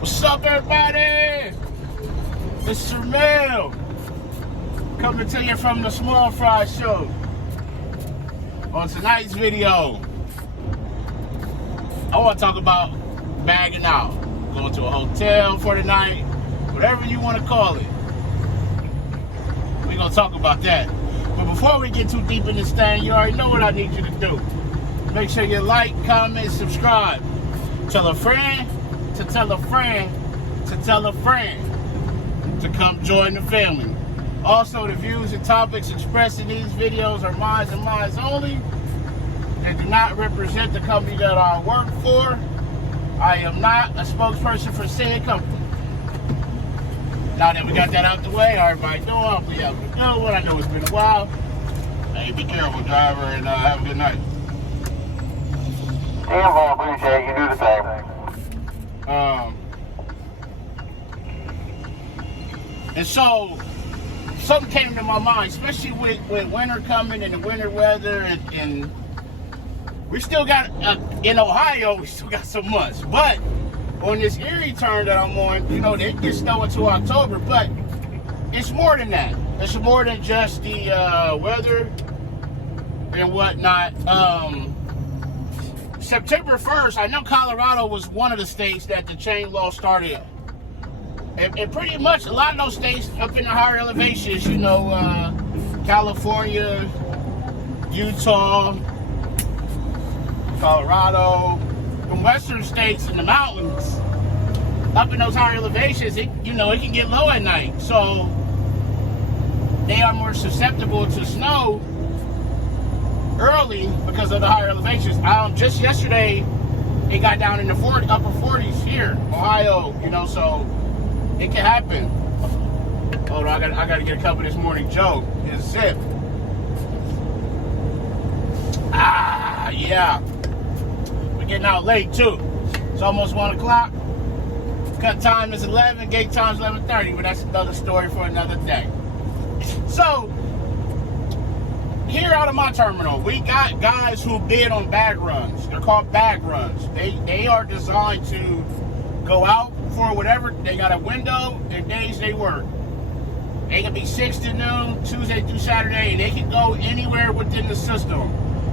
What's up, everybody? It's Jamil coming to you from the Small Fry Show. On tonight's video, I want to talk about bagging out, going to a hotel for the night, whatever you want to call it. We're going to talk about that. But before we get too deep in this thing, you already know what I need you to do. Make sure you like, comment, subscribe. Tell a friend to tell a friend to tell a friend to come join the family. Also, the views and topics expressed in these videos are mine and mine only. They do not represent the company that I work for. I am not a spokesperson for said company. Now that we got that out the way, how everybody doing? Hopefully you having a good one. I know it's been a while. Hey, be careful, driver, and have a good night. I appreciate you do the same. And so something came to my mind, especially with winter coming and the winter weather, and we still got in Ohio, we still got some months. But on this Erie turn that I'm on, you know, they get snow until October, but it's more than that. It's more than just the weather and whatnot. September 1st, I know Colorado was one of the states that the chain law started. And pretty much a lot of those states up in the higher elevations, you know, California, Utah, Colorado, the western states in the mountains, up in those higher elevations, it can get low at night. So they are more susceptible to snow early because of the higher elevations. Just yesterday, it got down in the upper 40s here, Ohio, so it can happen. Hold on, I gotta get a cup of this morning Joe. It's zip. Yeah. We're getting out late too. It's almost 1 o'clock. Cut time is 11, gate time is 11:30, but that's another story for another day. So, here out of my terminal, we got guys who bid on bag runs. They're called bag runs. They are designed to go out for whatever. They got a window and days they work. They can be 6 to noon, Tuesday through Saturday, and they can go anywhere within the system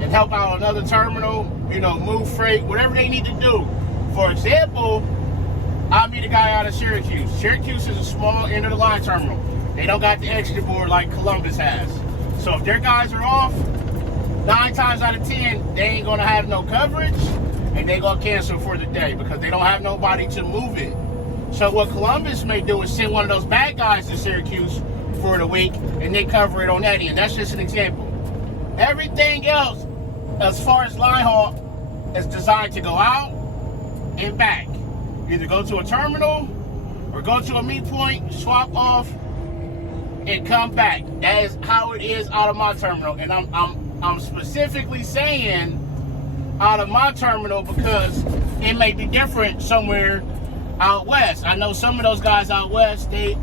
and help out another terminal, move freight, whatever they need to do. For example, I meet a guy out of Syracuse. Syracuse is a small end of the line terminal. They don't got the extra board like Columbus has. So if their guys are off, 9 times out of 10, they ain't gonna have no coverage and they gonna cancel for the day because they don't have nobody to move it. So what Columbus may do is send one of those bad guys to Syracuse for the week and they cover it on that end. That's just an example. Everything else, as far as line haul, is designed to go out and back. Either go to a terminal or go to a meet point, swap off, and come back. That is how it is out of my terminal. And I'm specifically saying out of my terminal because it may be different somewhere out west. I know some of those guys out west, they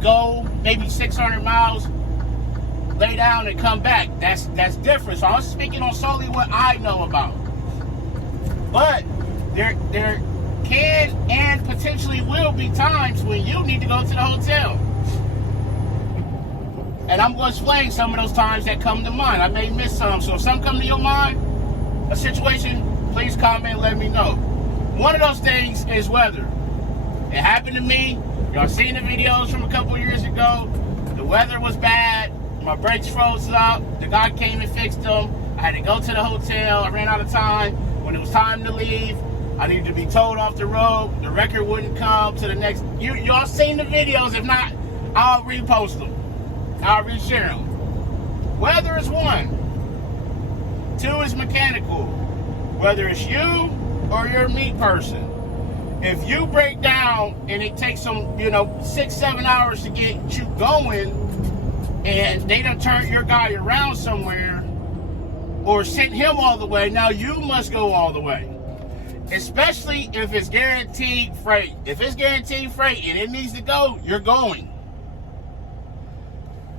go maybe 600 miles, lay down and come back. That's different. So I'm speaking on solely what I know about. But there can and potentially will be times when you need to go to the hotel. And I'm going to explain some of those times that come to mind. I may miss some. So if some come to your mind, a situation, please comment and let me know. One of those things is weather. It happened to me. Y'all seen the videos from a couple years ago. The weather was bad. My brakes froze up. The guy came and fixed them. I had to go to the hotel. I ran out of time. When it was time to leave, I needed to be towed off the road. The record wouldn't come to the next. Y'all seen the videos. If not, I'll repost them. I'll reshare them. Weather is one. 2 is mechanical. Whether it's you or your meat person. If you break down and it takes them, 6-7 hours to get you going, and they done turn your guy around somewhere or sent him all the way, now you must go all the way. Especially if it's guaranteed freight. If it's guaranteed freight and it needs to go, you're going.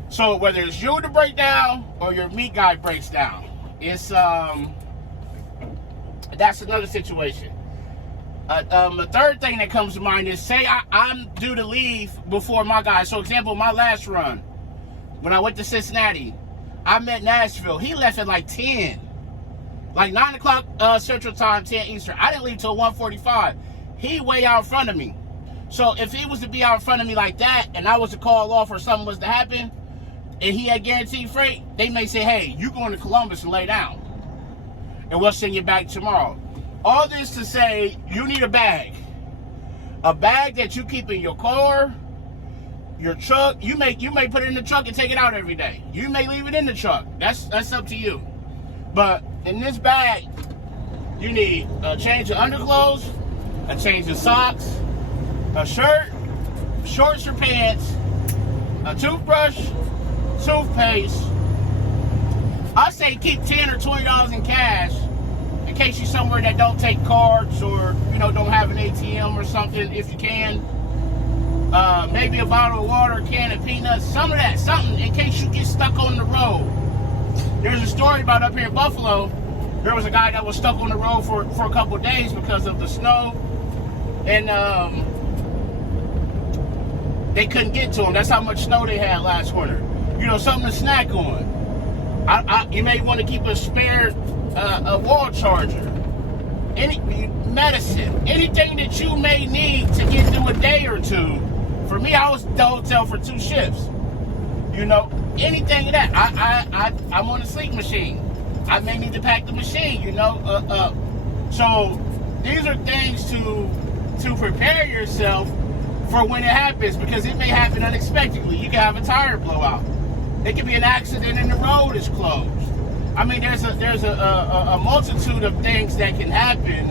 So whether it's you to break down or your meat guy breaks down, it's that's another situation. The third thing that comes to mind is, say I'm due to leave before my guy. So, example, my last run, when I went to Cincinnati, I met Nashville. He left at like 10. Like 9 o'clock Central Time, 10 Eastern. I didn't leave till 1:45. He way out in front of me. So if he was to be out in front of me like that, and I was to call off or something was to happen, and he had guaranteed freight, they may say, hey, you going to Columbus and lay down, and we'll send you back tomorrow. All this to say, you need a bag. A bag that you keep in your car, your truck. You may put it in the truck and take it out every day. You may leave it in the truck. That's up to you. But in this bag, you need a change of underclothes, a change of socks, a shirt, shorts or pants, a toothbrush, toothpaste. I say keep $10 or $20 in cash in case you're somewhere that don't take cards or don't have an ATM or something. If you can, maybe a bottle of water, a can of peanuts, something in case you get stuck on the road. There's a story about up here in Buffalo. There was a guy that was stuck on the road for a couple of days because of the snow, and they couldn't get to him. That's how much snow they had last winter. Something to snack on. You may want to keep a spare a wall charger, any medicine, anything that you may need to get through a day or two. For me, I was at the hotel for 2 shifts. Anything of that. I'm on a sleep machine. I may need to pack the machine. So these are things to prepare yourself for when it happens, because it may happen unexpectedly. You can have a tire blowout. It could be an accident and the road is closed. I mean, there's a multitude of things that can happen,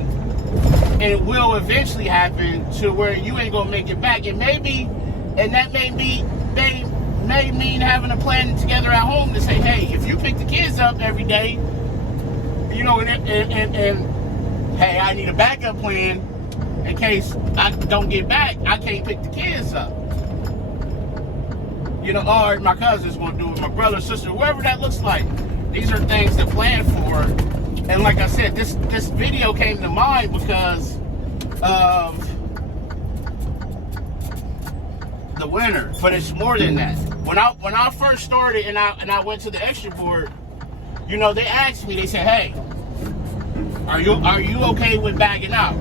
and it will eventually happen to where you ain't gonna make it back. It may be, and that may mean having a plan together at home to say, hey, if you pick the kids up every day, and hey, I need a backup plan in case I don't get back. I can't pick the kids up. Or my cousin's gonna do it, my brother, sister, whoever that looks like. These are things to plan for. And like I said, this video came to mind because of the winter, but it's more than that. When I first started and I went to the extra board, they asked me, they said, hey, are you okay with bagging out?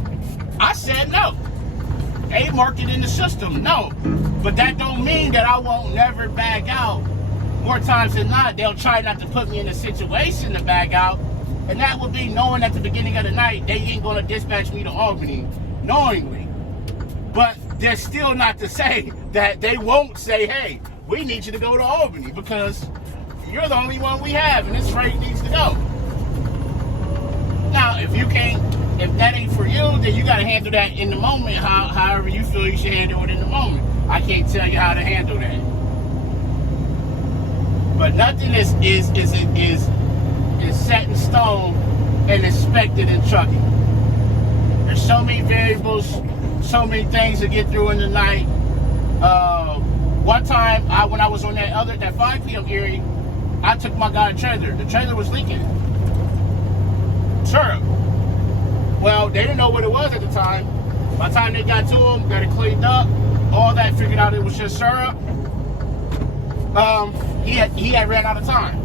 I said no. They marked it in the system, no. But that don't mean that I won't never bag out. More times than not, they'll try not to put me in a situation to bag out, and that would be knowing at the beginning of the night they ain't gonna dispatch me to Albany knowingly. But they're still not to say that they won't say, hey, we need you to go to Albany because you're the only one we have and this freight needs to go. Now, if that ain't for you, then you gotta handle that in the moment, however you feel you should handle it in the moment. I can't tell you how to handle that. But nothing is set in stone and expected in trucking. There's so many variables, so many things to get through in the night. One time, when I was on that 5 p.m. area, I took my guy a trailer. The trailer was leaking syrup. Well, they didn't know what it was at the time. By the time they got to him, got it cleaned up, all that, figured out it was just syrup. He had ran out of time.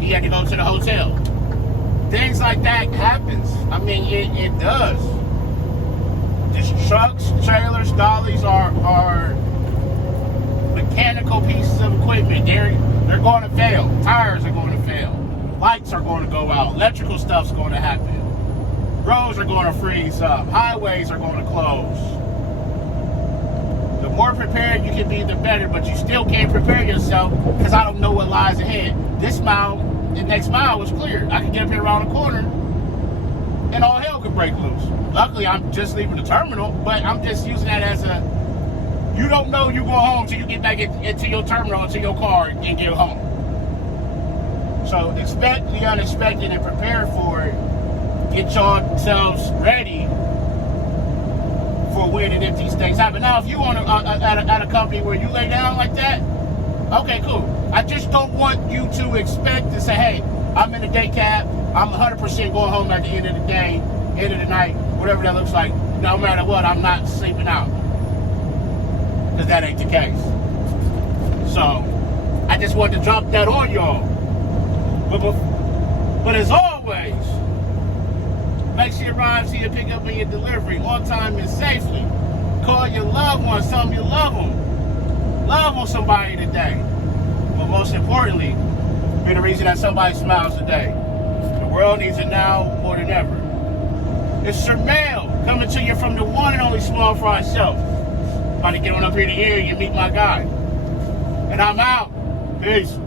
He had to go to the hotel. Things like that happens. I mean, it does. Just trucks, trailers, dollies are mechanical pieces of equipment. They're going to fail. Tires are going to fail. Lights are going to go out. Electrical stuff's going to happen. Roads are going to freeze up. Highways are going to close. The more prepared you can be, the better, but you still can't prepare yourself because I don't know what lies ahead. The next mile was clear. I could get up here around the corner and all hell could break loose. Luckily, I'm just leaving the terminal, but I'm just using that as you don't know you go home till you get back into your terminal, into your car and get home. So expect the unexpected and prepare for it. Get yourselves ready for when and if these things happen. Now, if you want at a company where you lay down like that, okay, cool. I just don't want you to expect to say, hey, I'm in a day cab, I'm 100% going home at the end of the day, end of the night, whatever that looks like, no matter what, I'm not sleeping out. Because that ain't the case. So, I just wanted to drop that on y'all. But as always, make sure your ride, see your pickup and your delivery on time and safely. Call your loved ones, tell them you love them. Love on somebody today. But most importantly, be the reason that somebody smiles today. The world needs it now more than ever. It's your mail coming to you from the one and only Small Fry Show. About to get on up here to hear you, meet my guy. And I'm out. Peace.